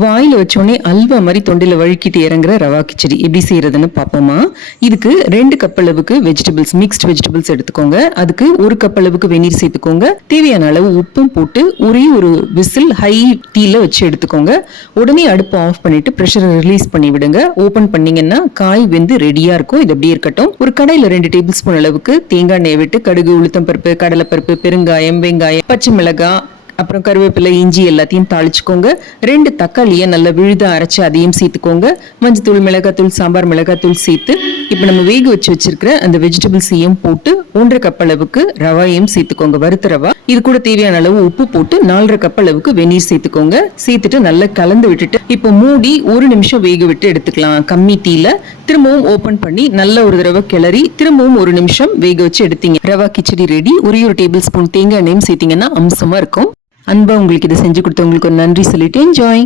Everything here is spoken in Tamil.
வாயில வச்சோடனே அல்வா மாதிரி தொண்டையில வழுக்கிட்டு இறங்குற ரவா கிச்சடி எப்படி செய்யறதுன்னு பார்ப்போமா. இதுக்கு 2 கப் அளவுக்கு வெஜிடபிள்ஸ், மிக்ஸ்ட் வெஜிடபிள்ஸ் எடுத்துக்கோங்க. அதுக்கு 1 கப் அளவுக்கு வெந்நீர் சேர்த்துக்கோங்க. தேவையான அளவு உப்பும் போட்டு ஒரே ஒரு விசில் ஹை தீல வச்சு எடுத்துக்கோங்க. உடனே அடுப்பு ஆஃப் பண்ணிட்டு ப்ரெஷரை ரிலீஸ் பண்ணி விடுங்க. ஓபன் பண்ணீங்கன்னா காய் வெந்து ரெடியா இருக்கும். இது அப்படியே இருக்கட்டும். ஒரு கடாயில 2 டேபிள் ஸ்பூன் அளவுக்கு தேங்காய் எண்ணெய் விட்டு கடுகு, உளுத்தம் பருப்பு, கடலைப்பருப்பு, பெருங்காயம், வெங்காயம், பச்சை மிளகாய், அப்புறம் கருவேப்பிலை, இஞ்சி எல்லாத்தையும் தாளிச்சுக்கோங்க. 2 தக்காளியை நல்லா விழுத அரைச்சு அதையும் சேர்த்துக்கோங்க. மஞ்சத்தூள், மிளகாத்தூள், சாம்பார் மிளகாத்தூள் சேர்த்து இப்போ நம்ம வேக வச்சிருக்கிற அந்த வெஜிடபிள்ஸையும் போட்டு 1.5 கப் அளவுக்கு ரவாயையும் சேர்த்துக்கோங்க, வறுத்த ரவா. இது கூட தேவையான அளவு உப்பு போட்டு 4.5 கப் அளவுக்கு வெந்நீர் சேர்த்துக்கோங்க. சேர்த்துட்டு நல்லா கலந்து விட்டுட்டு இப்போ மூடி 1 நிமிஷம் வேக விட்டு எடுத்துக்கலாம் கம்மி தீல. திரும்பவும் ஓபன் பண்ணி நல்ல ஒரு தடவை கிளறி திரும்பவும் 1 நிமிஷம் வேக வச்சு எடுத்தீங்க. ரவா கிச்சடி ரெடி. ஒரே ஒரு டேபிள் ஸ்பூன் தேங்காய் எண்ணெயும் சேர்த்தீங்கன்னா அம்சமா இருக்கும். அன்பா உங்களுக்கு இதை செஞ்சு கொடுத்தவங்களுக்கு ஒரு நன்றி சொல்லிட்டு என்ஜாய்.